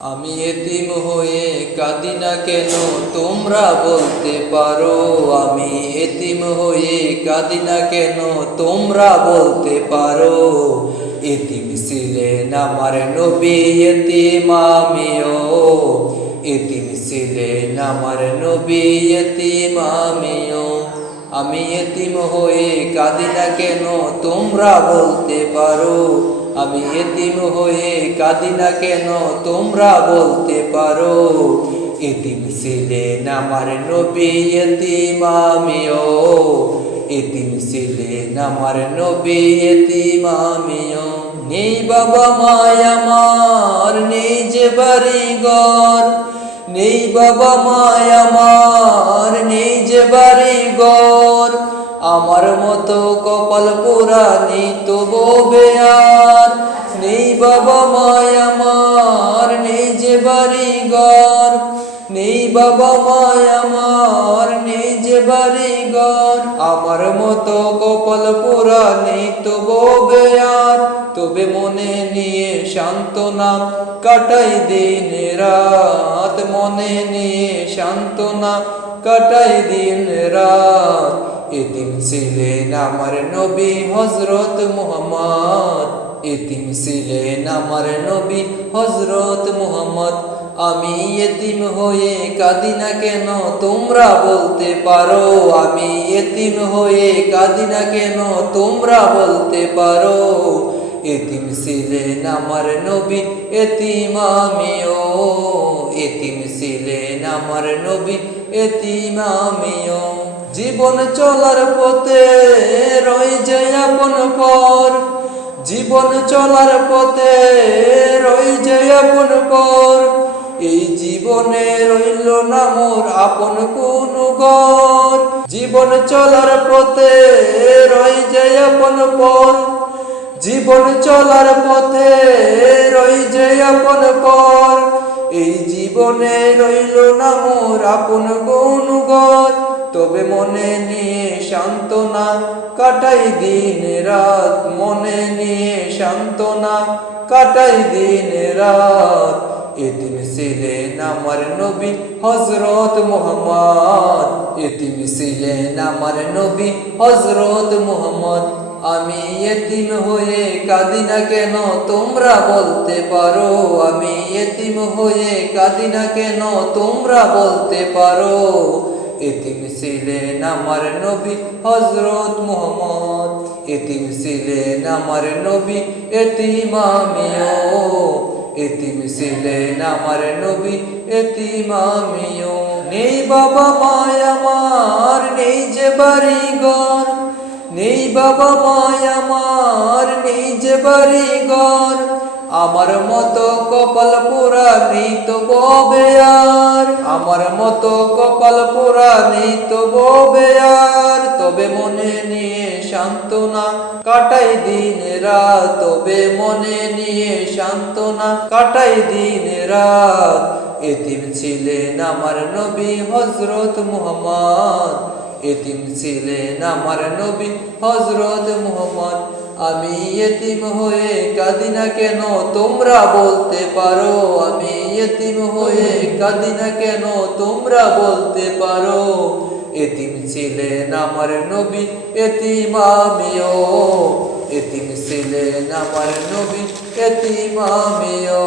আমি এতিম হয়ে কাঁদি না কেন তোমরা বলতে পারো। আমি এতিম হয়ে কাঁদি না কেন তোমরা বলতে পারো। এতিম ছিলেন আমার নবী, এতিম আমিও। এতিম ছিলেন আমার নবী, এতিম আমিও। আমি এতিম হয়ে কাঁদি না কেন তোমরা বলতে পারো। আমি এতিম হয়ে কাঁদি না কেন তোমরা বলতে পারো। এতিম ছিলেন আমার নবী, এতিম আমিও। এতিম ছিলেন আমার নবী, এতিম আমিও। নেই বাবা মায় আমার, নেই যে বাড়ি ঘর। নেই বাবা মায় আমার, নেই যে বাড়ি ঘর। আমার মতো কপাল পোড়া নেই তো ববে আর। নেই বাবা মায় আমার, নেই যে বাড়ি ঘর। নেই বাবা মায় আমার, নেই যে বাড়ি ঘর। আমার মতো কপাল পোড়া নেই তো ববে আর। তবে মনে নিয়ে সান্ত্বনা কাটাই দিন রাত। মনে নিয়ে সান্ত্বনা কাটাই দিন রাত। এতিম ছিলেন আমার নবী হযরত মুহাম্মদ। এতিম ছিলেন আমার নবী হযরত মুহাম্মদ। আমি এতিম হয়ে কাঁদি না কেন তোমরা বলতে পারো। আমি এতিম হয়ে কাঁদি না কেন তোমরা বলতে পারো। এতিম ছিলেন আমার নবী, এতিম আমিও। এতিম ছিলেন আমার নবী, এতিম আমিও। জীবন চলার পথে রই যে আপন পর। জীবন চলার পথে রই যে আপন পর। এই জীবনে রইল না মোর আপন কোন ঘর। জীবন চলার পথে রই যে আপন পর। জীবন চলার পথে রই যে আপন পর। এই জীবনে রইল না মোর আপন কোন ঘর। তবে মনে নিয়ে সান্ত্বনা কাটাই দিন রাত। মনে নিয়ে সান্ত্বনা কাটাই দিন রাত। এতিম ছিলেন আমার নবী হযরত মুহাম্মদ। এতিম ছিলেন আমার নবী হযরত মুহাম্মদ। আমি এতিম হয়ে কাঁদি না কেন তোমরা বলতে পারো। আমি এতিম হয়ে কাঁদি না কেন তোমরা বলতে পারো। এতিম ছিলেন আমার নবী হযরত মুহাম্মদ। এতিম ছিলেন আমার নবী, এতিম আমিও। এতিম ছিলেন আমার নবী, এতিম আমিও। নেই বাবা মায় আমার, নেই যে বাড়ি ঘর। নেই বাবা মায় আমার, নেই যে বাড়ি ঘর। আমার মতো কপাল পোড়া নেই তো ববে আর। আমার মতো কপাল পোড়া নেই তো ববে আর। তবে মনে নিয়ে সান্ত্বনা কাটাই দিন রাত। তবে মনে নিয়ে সান্ত্বনা কাটাই দিন রাত। এতিম ছিলেন আমার নবী হযরত মুহাম্মদ। এতিম ছিলেন আমার নবী হযরত মুহাম্মদ। আমি এতিম হয়ে কাঁদি না কেন তোমরা বলতে পারো। আমি এতিম হয়ে কাঁদি না কেন তোমরা বলতে পারো। এতিম ছিলেন আমার নবী, এতিম আমিও। এতিম ছিলেন আমার নবী, এতিম আমিও।